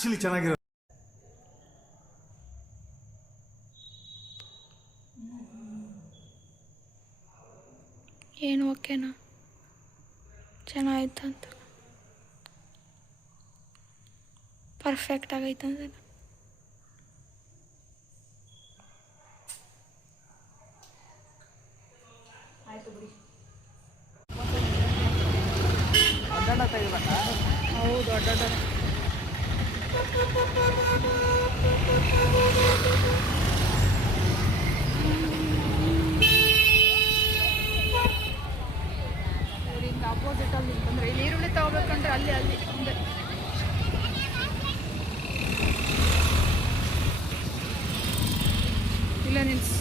Actually ಚೆನ್ನಾಗಿರೋ ಏನು ಓಕೆನಾ ಚೆನ್ನಾಗಿತ್ತಂತ ಪರ್ಫೆಕ್ಟ್ ಆಗೈತಂದ್ರೆ ಹೌದು ಅಡ್ಡ ಹಿಂಗೆ ಅಪೋಸಿಟಲ್ಲಿ ನಿಂತಂದ್ರೆ ಇಲ್ಲಿ ಈರುಳ್ಳಿ ತಗೋಬೇಕಂದ್ರೆ ಅಲ್ಲಿ ಮುಂದೆ ಇಲ್ಲ ನಿಲ್ಸ್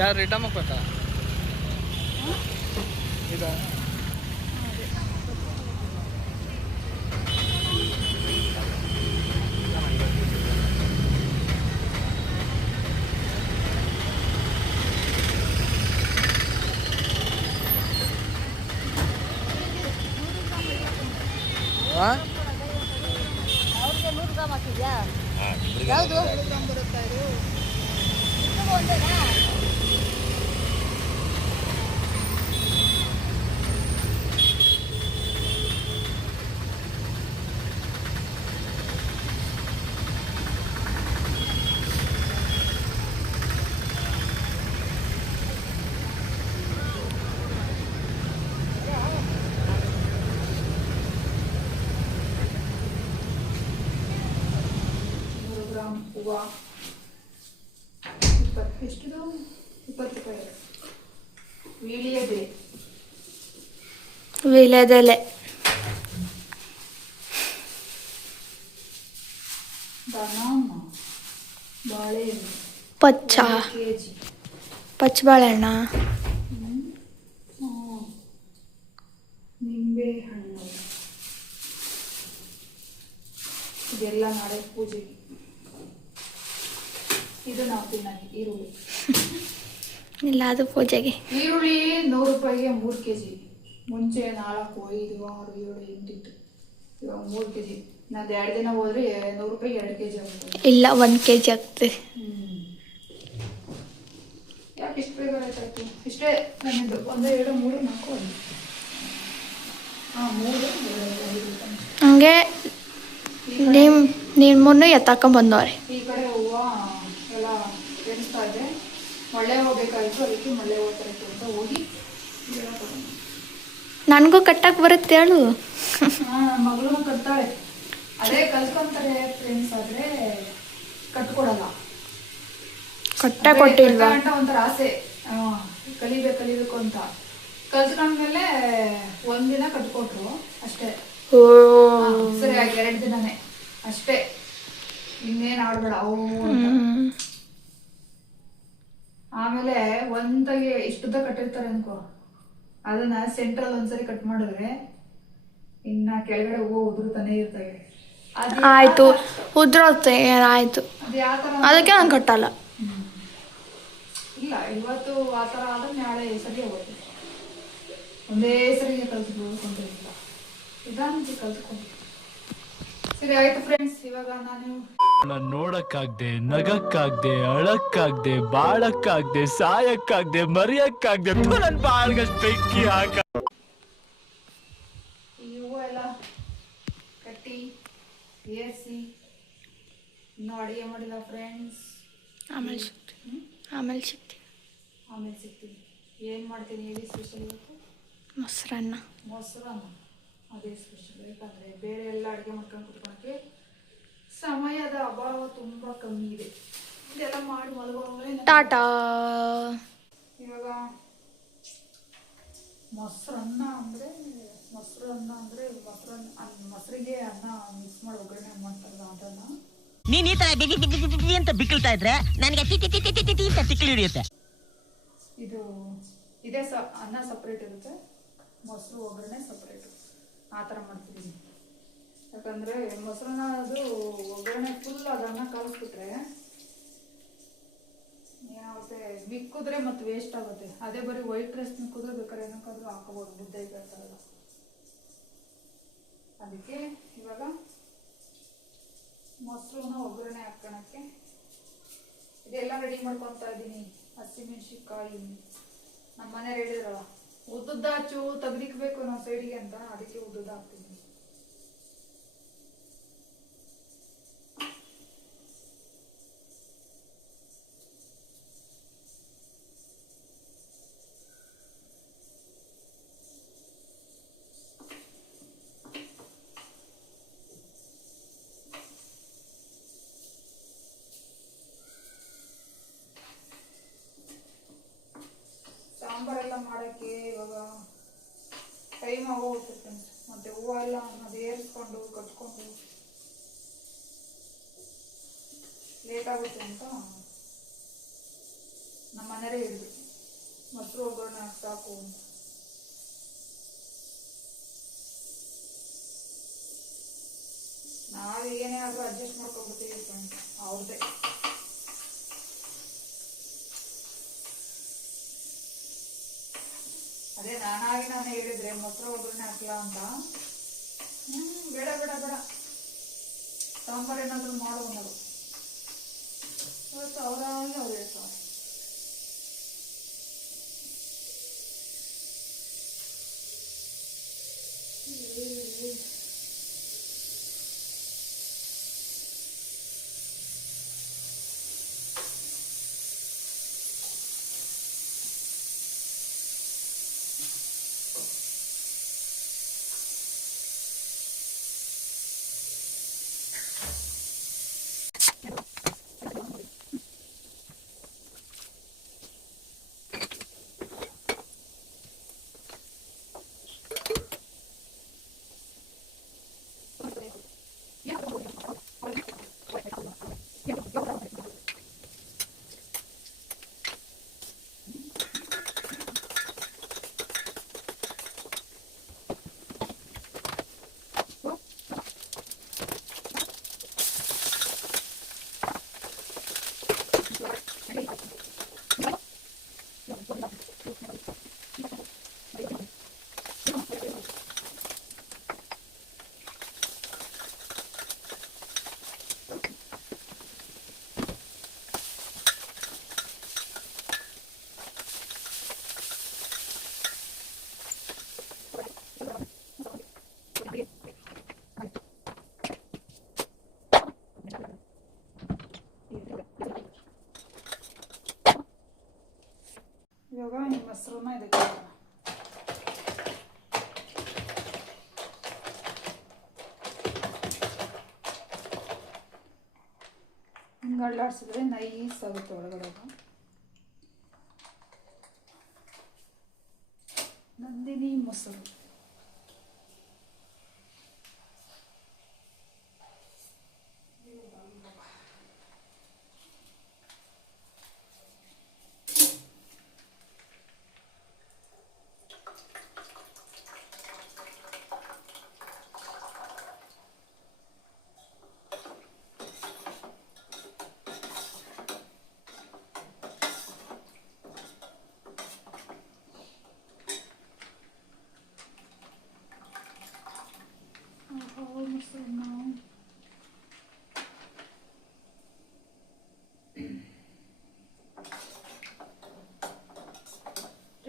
ಯಾರು ರಿಟರ್ನ್ ಹೋಗ್ಬೇಕಾ ಇದ ಅವ್ರಿಗೆ 100 ಗ್ರಾಮ್ ಹಾಕಿದ್ಯಾ ಯಾವುದು ಬರುತ್ತಾ ಇದು ಒಂದೇನಾ ಹೂವು ಎಷ್ಟಿದು 20 ರೂಪಾಯಿ ವೀಳ್ಯದೆಲೆ ಬನಾನಾ ಬಾಳೆಹಣ್ಣು ಪಚ್ಚ ಬಾಳೆಹಣ್ಣ ನಿಂಬೆ ಹಣ್ಣು ಇದೆಲ್ಲ ನಾಳೆ ಪೂಜೆಗೆ ಇದು ನಾವು ತಿನ್ನಾಗಿ ಈರುಳ್ಳಿ ಇಲ್ಲ ಅದು ಪೂಜೆಗೆ ಈರುಳ್ಳಿ 100 ರೂಪಾಯಿಗೆ 3 kg ಮುಂಚೆ 4 5 6 7 8 ಇತ್ತು ಇವಾಗ 3 kg ನಾನು 2 ದಿನ ಹೋದ್ರೆ 100 ರೂಪಾಯಿಗೆ 2 kg ಆಗುತ್ತೆ ಇಲ್ಲ 1 kg ಆಗ್ತದೆ ಯಾಕೆ ಇಷ್ಟು ಬೇಗ ಆಯ್ತಾಯ್ತು ಇಷ್ಟೇ ನನ್ನದು 1 2 3 4 1 ಹಂಗೆ ನೀನು ಎತ್ತಾಕೊಂಬಂದವ್ರೆ ಈ ಕಡೆ ಹೂವು ಎಲ್ಲ ಎಣಿಸ್ತಾ ಇದೆ ಮಳೆ ಹೋಗ್ಬೇಕಾಯ್ತು ಅದಕ್ಕೆ ಮಳೆ ಹೋಗ್ತಾಯಿತ್ತು ಅಂತ ಹೋಗಿ ನನಗೂ ಕಟ್ಟಕ್ಕೆ ಬರುತ್ತೆ ಹೇಳು ಮಗಳು ಕಟ್ತಾಳೆ ಅದೇ ಕಲ್ತ್ಕೊಂತಾರೆ ಫ್ರೆಂಡ್ಸ್ ಆದರೆ ಕಟ್ಕೊಡಲ್ಲ ಕೊಟ್ಟಿಲ್ವಾ ಅಂತ ಒಂಥರ ಆಸೆ ಕಲಿಬೇಕು ಅಂತ ಕಲ್ತ್ಕೊಂಡ್ಮೇಲೆ 1 ದಿನ ಕಟ್ಕೊಟ್ರು ಅಷ್ಟೇ ಸರಿ ಆಗಿ 2 ದಿನನೇ ಅಷ್ಟೇ ಇನ್ನೇನು ಆಡ್ಬೇಡ ಅವು ಆಮೇಲೆ ಒಂದಾಗಿ ಇಷ್ಟುದ್ದ ಕಟ್ಟಿರ್ತಾರೆ ಅನ್ಕೋ ಅದನ್ನ ಸೆಂಟ್ರಲ್ ಒಂದ್ಸರಿ ಕಟ್ ಮಾಡಿದ್ರೆ ಇನ್ನ ಕೆಳಗಡೆ ಹೂವು ಉದುರುತ್ತಾನೆ ಇರ್ತವೆ ಆಯ್ತು ಉದ್ರುತ್ತೆ ಆಯ್ತು ಅದು ಯಾವ ಥರ ಅದಕ್ಕೆ ನಾನು ಕಟ್ಟಲ್ಲ ಇಲ್ಲ ಇವತ್ತು ಆ ಥರ ಆದ್ರೆ ನಾಳೆ ಸರಿ ಹೋಗುತ್ತೆ ಒಂದೇ ಸರಿಗೆ ಕಲ್ತ್ಕೊಂಡ್ರಿಲ್ಲ ನಿಧಾನಕ್ಕೆ ಕಲ್ತ್ಕೊಂಡು ಸರಿ ಆಯ್ತು ಫ್ರೆಂಡ್ಸ್ ಇವಾಗ ನಾನು ನೋಡಕ್ಕಾಗ್ದೆ ನಗಕ್ಕಾಗ್ದೆ ಅಳಕ್ಕಾಗ್ದೆ ಬಾಳಕ್ಕಾಗ್ದೆ ಸಾಯಕ್ಕಾಗ್ದೆ ಮರಿಯಕ್ಕಾಗ್ದೆ ನನ್ ಬಾಳ್ಗಷ್ಟು ಬೆಂಕಿ ಹಾಕ ಈ ಹೂವು ಎಲ್ಲ ಕಟ್ಟಿ ಏರಿಸಿ ಇನ್ನೂ ಅಡುಗೆ ಮಾಡಿಲ್ಲ ಫ್ರೆಂಡ್ಸ್ ಆಮೇಲೆ ಸಿಗ್ತೀನಿ ಏನು ಮಾಡ್ತೀನಿ ಹೇಳಿ ಸ್ಪೆಷಲ್ ಇವತ್ತು ಮೊಸರನ್ನ ಅದೇ ಸ್ಪೆಷಲ್ ಯಾಕಂದರೆ ಬೇರೆ ಎಲ್ಲ ಅಡುಗೆ ಮಾಡ್ಕೊಂಡು ಕುತ್ಕೊಳಕ್ಕೆ ಸಮಯದ ಅಭಾವ ತುಂಬ ಕಮ್ಮಿ ಇದೆ ಇದೆಲ್ಲ ಮಾಡಿ ಮಲಗುವಾಗಲೇ ಟಾಟಾ ಇವಾಗ ಮೊಸರನ್ನ ಅಂದರೆ ಮೊಸರಿಗೆ ಅನ್ನ ಮಿಕ್ಸ್ ಮಾಡಿ ಒಗ್ಗರಣೆ ಮಾಡ್ತಾರಲ್ಲ ಅದನ್ನು ನೀನ್ ಈ ತರ ಬಿಗಿ ಬಿಗಿ ಬಿಗಿ ಅಂತ ಬಿಕ್ಕಳ್ತಾ ಇದ್ರೆ ನನಗೆ T T T T T ಅಂತ ತಿಕ್ಕಲಿ ಹಿಡಿಯುತ್ತೆ. ಇದು ಇದೇ ಅನ್ನ ಸಪ್ರೇಟ್ ಇರುತ್ತೆ, ಮೊಸರು ಒಗ್ಗರಣೆ ಸಪ್ರೇಟು, ಆ ಥರ ಮಾಡ್ತಿದ್ದೀನಿ. ಯಾಕಂದರೆ ಮೊಸರನ್ನ ಅದು ಒಗ್ಗರಣೆ ಫುಲ್ ಅದನ್ನ ಕಲಿಸ್ಬಿಟ್ರೆ ಏನಾಗುತ್ತೆ, ಮಿಕ್ಕಿದ್ರೆ ಮತ್ತು ವೇಸ್ಟ್ ಆಗುತ್ತೆ. ಅದೇ ಬರೀ ವೈಟ್ ರೈಸ್ ಮಿಕ್ಕಿದ್ರೆ ಬೇಕಾದ್ರೆ ಏನಕ್ಕಾದ್ರೂ ಹಾಕೋಬೋದು, ಮುದ್ದೆ ಬೇಕಾಗಲ್ಲ. ಅದಕ್ಕೆ ಇವಾಗ ಮೊಸರನ್ನ ಒಗ್ಗರಣೆ ಹಾಕೋಣಕ್ಕೆ ಇದೆಲ್ಲ ರೆಡಿ ಮಾಡ್ಕೊತಾ ಇದ್ದೀನಿ. ಹಸಿಮೆಣ್ಸಿನ್ಕಾಯಿ ನಮ್ಮ ಮನೆಯವ್ರು ಹೇಳಿದ್ರಲ್ಲ, ಉದ್ದುದ್ದ ಹಚ್ಚು ತೆಗ್ದಿಕ್ಬೇಕು ನಾವು ಸೈಡಿಗೆ ಅಂತ, ಅದಕ್ಕೆ ಉದ್ದುದ್ದ ಹಾಕ್ತೀನಿ. ಸಾಂಬಾರೆಲ್ಲ ಮಾಡೋಕ್ಕೆ ಇವಾಗ ಟೈಮ್ ಆಗೋಗುತ್ತೆ ಫ್ರೆಂಡ್ಸ್. ಮತ್ತು ಹೂವು ಎಲ್ಲ ಅದು ಏರಿಸ್ಕೊಂಡು ಕಟ್ಕೊಂಡು ಲೇಟ್ ಆಗುತ್ತೆ ಅಂತ ನಮ್ಮ ಮನೆಯವರೇ ಹೇಳಿದ್ರು, ಮೊಸರು ಒಗ್ಗರಣೆ ಸಾಕು ಅಂತ. ನಾವು ಏನೇ ಆದರೂ ಅಡ್ಜಸ್ಟ್ ಮಾಡ್ಕೊಬಿಡ್ತೀವಿ ಫ್ರೆಂಡ್ಸ್, ಅವ್ರದ್ದೇ. ಅದೇ ನಾನು ಹೇಳಿದ್ರೆ ಮೊಸರು ಒಗ್ಗರಣೆ ಹಾಕಲ್ಲ ಅಂತ. ಬೇಡ ಬೇಡ ಬೇಡ, ಸಾಂಬಾರು ಏನಾದರೂ ಮಾಡು ಅನ್ನೋದು. ಇವತ್ತು ಅವರಾಗಿ ಅವ್ರು ಹೇಳ್ತಾರೆ. ಇವಾಗ ಈ ಮೊಸರನ್ನ ಇದಕ್ಕೆ ಹಾಕೋಣ. ಹಿಂಗೆ ಅಳ್ಳಾಡ್ಸಿದ್ರೆ ನೈಸ್ ಆಗುತ್ತೆ ಒಳಗಡೆ. ನಂದಿನಿ ಮೊಸರು.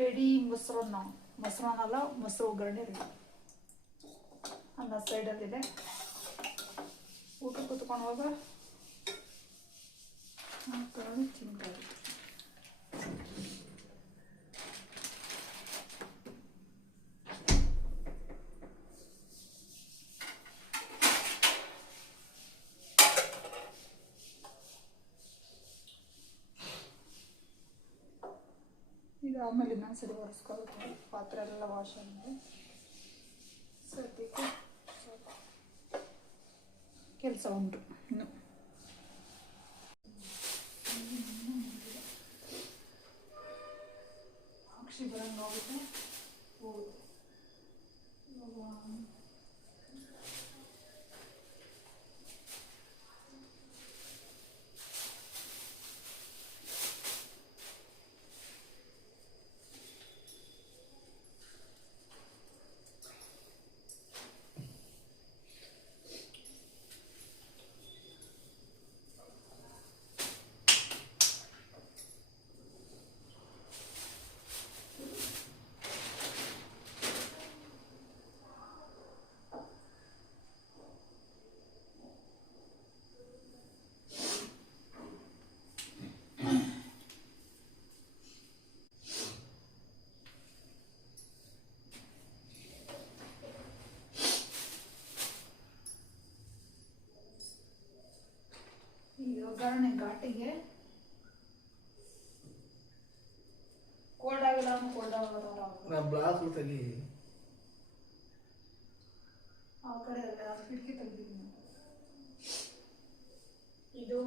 ರೆಡಿ ಮೊಸರನ್ನ, ಮೊಸರನ್ನಲ್ಲ ಮೊಸರು ಒಗ್ಗರಣೆ ರೆಡಿ. ಅನ್ನ ಸೈಡಲ್ಲಿದೆ. ಊಟ ಕೂತ್ಕೊಳ್ಳುವಾಗ ಹಾಕೊಂಡು ತಿಂತಾರೆ. ಇದು ಆಮೇಲೆ ಇನ್ನೊಂದ್ಸರಿ ಒರೆಸ್ಕೋಬೇಕು. ಪಾತ್ರೆ ಎಲ್ಲ ವಾಶ್ ಆಗಿದೆ. ಸದ್ಯಕ್ಕೆ ಸ್ವಲ್ಪ ಕೆಲಸ ಉಂಟು ಇನ್ನು. ಪಕ್ಷಿ ಬರಂಗೆ ಆಗುತ್ತೆ ಹೋಗುತ್ತೆ. ಇವಾಗ ಈ ಒಗ್ಗರಣೆ ಘಾಟಿಗೆ ಕೋಲ್ಡ್ ಆಗಿಲ್ಲ ಕೋಲ್ಡ್ ಆಗೋದು ಬ್ಲಾಕ್ ತೆಗಿ ಆ ಕಡೆ ಕಿಟಕಿ ತೆಗ್ದಿದ್ದೀನಿ. ಇದು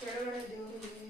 ಕೆಳಗಡೆ ದೇವರಿಗೆ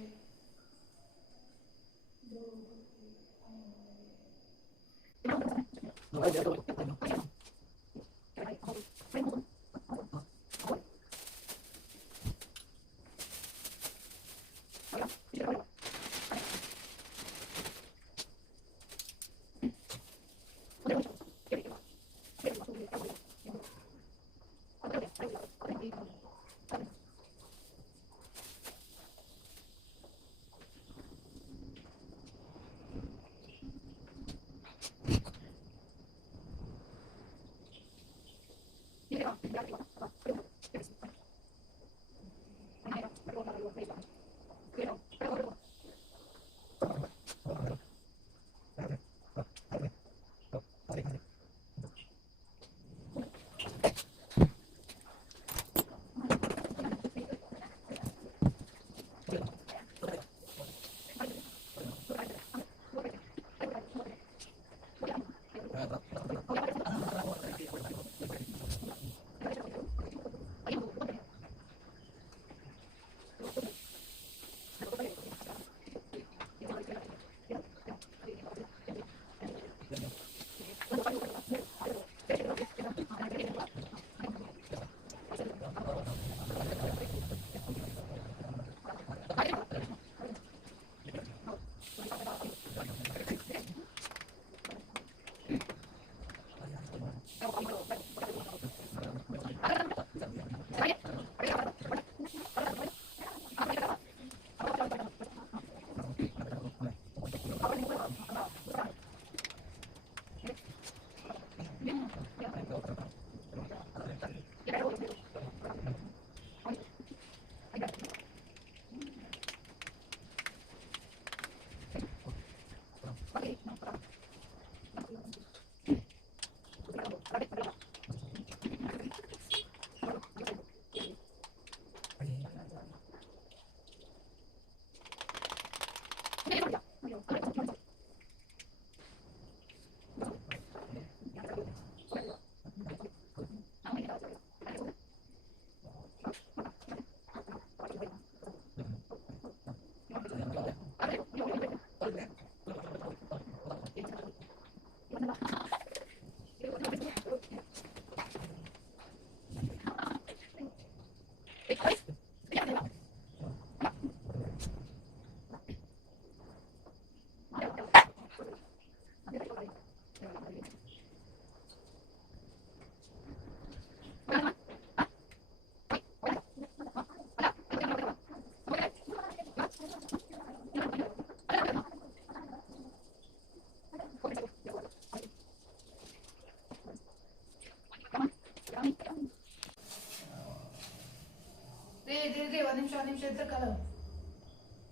ಒಂದ್ ನಿಮಿಷ ಎತ್ತರ ಕಾಲ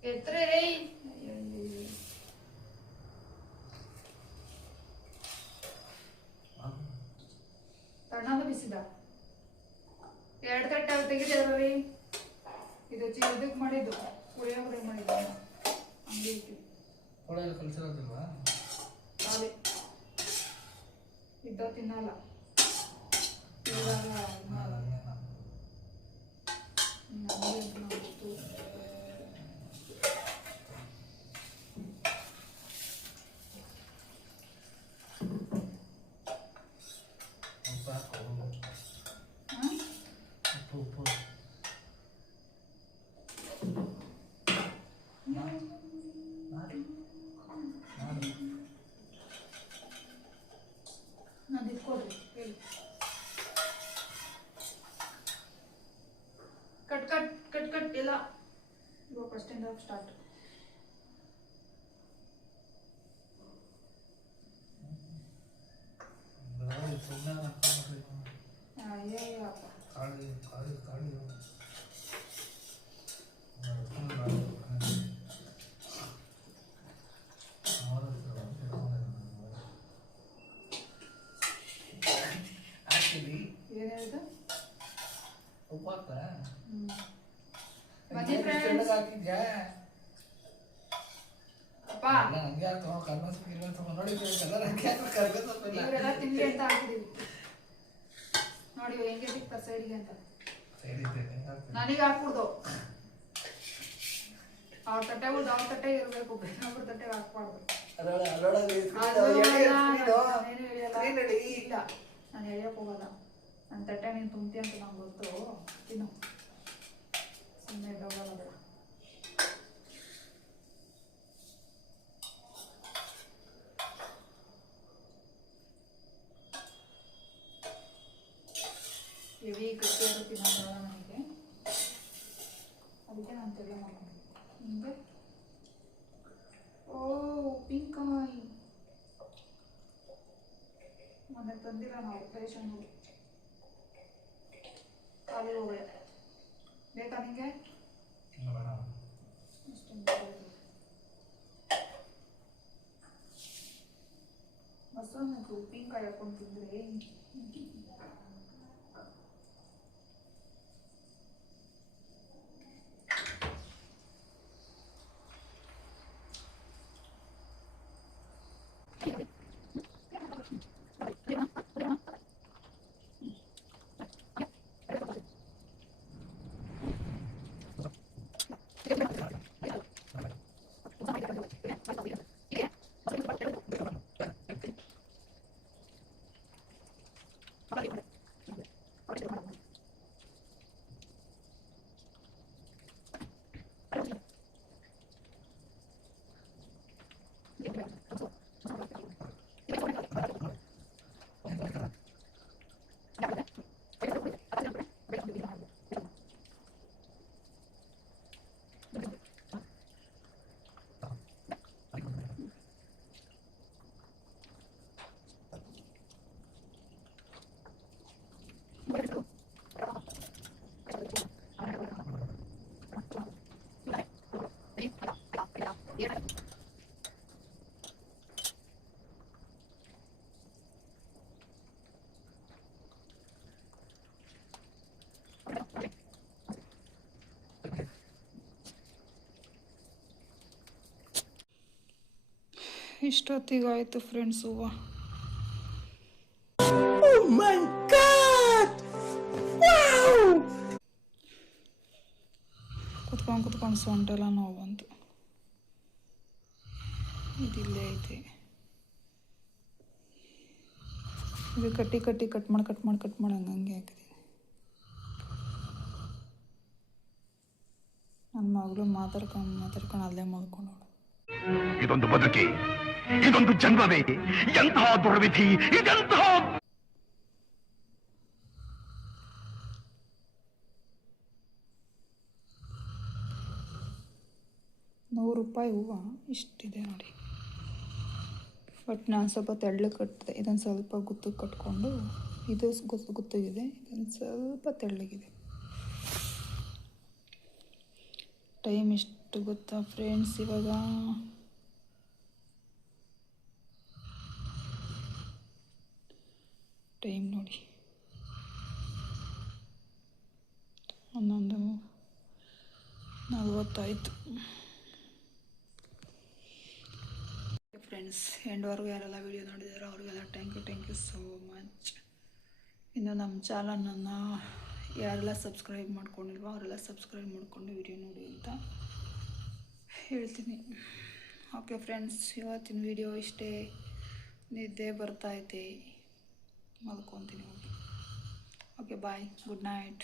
ಎತ್ತರ ರೇ ತಣ್ಣಗೆ ಬಿಸಿದ ಎರಡು ತಟ್ಟೆ ತೆಗಿದೇವ್ರಿ. ಇದು ಇದಕ್ಕೆ ಮಾಡಿದ್ದು ಪುಳಿಯೋಗರೆ ಮಾಡಿದ್ದು ಹಂಗೆ ಇಟ್ಟು ಕಲ್ಸಿರೋದಿಲ್ವಾ ಖಾಲಿ ಇದ್ದ ತಿನ್ನಲ್ಲ ಇವಾಗ ಕೊಡ್ರಿ ಹೇಳಿ. ಕಟ್ ಕಟ್ ಕಟ್ ಕಟ್ ಎಲ್ಲ ಇವಾಗ ಫಸ್ಟಿಂದ ಸ್ಟಾರ್ಟ್. ಅಯ್ಯಯ್ಯಪ್ಪ ಏನಿದೆ ಬನ್ನಿ ಫ್ರೆಂಡ್ಸ್. ಅಪ್ಪ ಇವರೆಲ್ಲ ತಿನ್ಲಿ ಅಂತ ಹಾಕಿದೀವಿ ನೋಡಿ ಹೆಂಗೆ ಸಿಗ್ತಾರೆ ಸೈಡ್ಗೆ ಅಂತ. ನನಗೆ ಹಾಕ್ಬಿಡ್ದು ಅವ್ರ ತಟ್ಟೆ ಅವ್ರ ತಟ್ಟೆ ಇರಬೇಕು, ಬೇರೆಯವ್ರ ತಟ್ಟೆ ಹಾಕ್ಬಾರ್ದು. ಇಲ್ಲ ನಾನು ಎಳಿಯಕ್ಕೆ ಹೋಗಲ್ಲ. ನನ್ನ ತಟ್ಟೆ ನೀನು ತುಂಬ್ತಿ ಅಂತ ನಂಗೆ ಗೊತ್ತು. ತಿನ್ನು ಸುಮ್ಮನೆ ಹೋಗಲ್ಲ ಬೇಡ. ಹೆವಿ ಗಟ್ಟಿಯಾಗಿ ತಿನ್ನೋಲ್ಲ ನನಗೆ, ಅದಕ್ಕೆ ನಾನು ತೆಗೆ ಮಾಡ್ಕೊಂಡಿದ್ದೆ. ಹಿಂಗೆ ಓ ಉಪ್ಪಿನಕಾಯಿ ಮೊನ್ನೆ ತಂದಿಲ್ಲ ನಾವು ರೇಷನ್ಗೆ, ಖಾಲಿ ಹೋಗಲ್ಲ. ಬೇಕಾ ನಿಂಗೆ? ಮೊಸರು ಉಪ್ಪಿನಕಾಯಿ ಹಾಕೊಂಡು ತಿಂದರೆ ಇಷ್ಟೊತ್ತಿಗಾಯ್ತು ಫ್ರೆಂಡ್ಸ್ ಹೂವು. ಕುತ್ಕೊಂಡು ಸೊಂಟೆಲ್ಲ ನೋವು ಬಂತು. ಇದಿಲ್ಲೇ ಐತೆ, ಇದು ಕಟ್ ಮಾಡಿ ಹಂಗೆ ಹಾಕಿದೆ. ನನ್ನ ಮಗಳು ಮಾತಾಡ್ಕೊಂಡು ಅಲ್ಲೇ ಮಲ್ಕೊಂಡು ಇದೊಂದು ಬದುಕಿ, ಇದೊಂದು ಜನ್ಮವೇ, ಎಂತಹ ದುರ್ವಿಧಿ ಇದೆಂತಹ. ₹100 ಹೂವು ಇಷ್ಟಿದೆ ನೋಡಿ. ಬಟ್ ನಾನು ಸ್ವಲ್ಪ ತೆಳ್ಳಗೆ ಕಟ್ಟಿದೆ. ಇದನ್ನು ಸ್ವಲ್ಪ ಗುತ್ತಿಗೆ ಕಟ್ಕೊಂಡು, ಇದು ಗುತ್ತಿಗಿದೆ, ಇದನ್ನು ಸ್ವಲ್ಪ ತೆಳ್ಳಗಿದೆ. ಟೈಮ್ ಎಷ್ಟು ಗೊತ್ತಾ ಫ್ರೆಂಡ್ಸ್? ಇವಾಗ ಟೈಮ್ ನೋಡಿ 11:40 ಫ್ರೆಂಡ್ಸ್. ಎಂಡ್ವರೆಗೂ ಯಾರೆಲ್ಲ ವೀಡಿಯೋ ನೋಡಿದಾರೋ ಅವ್ರಿಗೆಲ್ಲ ಥ್ಯಾಂಕ್ ಯು ಸೋ ಮಚ್. ಇನ್ನು ನಮ್ಮ ಚಾನಲನ್ನು ಯಾರೆಲ್ಲ ಸಬ್ಸ್ಕ್ರೈಬ್ ಮಾಡ್ಕೊಂಡಿಲ್ವೋ ಅವರೆಲ್ಲ ಸಬ್ಸ್ಕ್ರೈಬ್ ಮಾಡಿಕೊಂಡು ವಿಡಿಯೋ ನೋಡಿ ಅಂತ ಹೇಳ್ತೀನಿ. ಓಕೆ ಫ್ರೆಂಡ್ಸ್, ಇವತ್ತಿನ ವಿಡಿಯೋ ಇಷ್ಟೇ. ನಿದ್ದೆ ಬರ್ತಾಯಿದೆ, ಮಲ್ಕೊತೀನಿ ಹೋಗಿ. Okay bye, good night.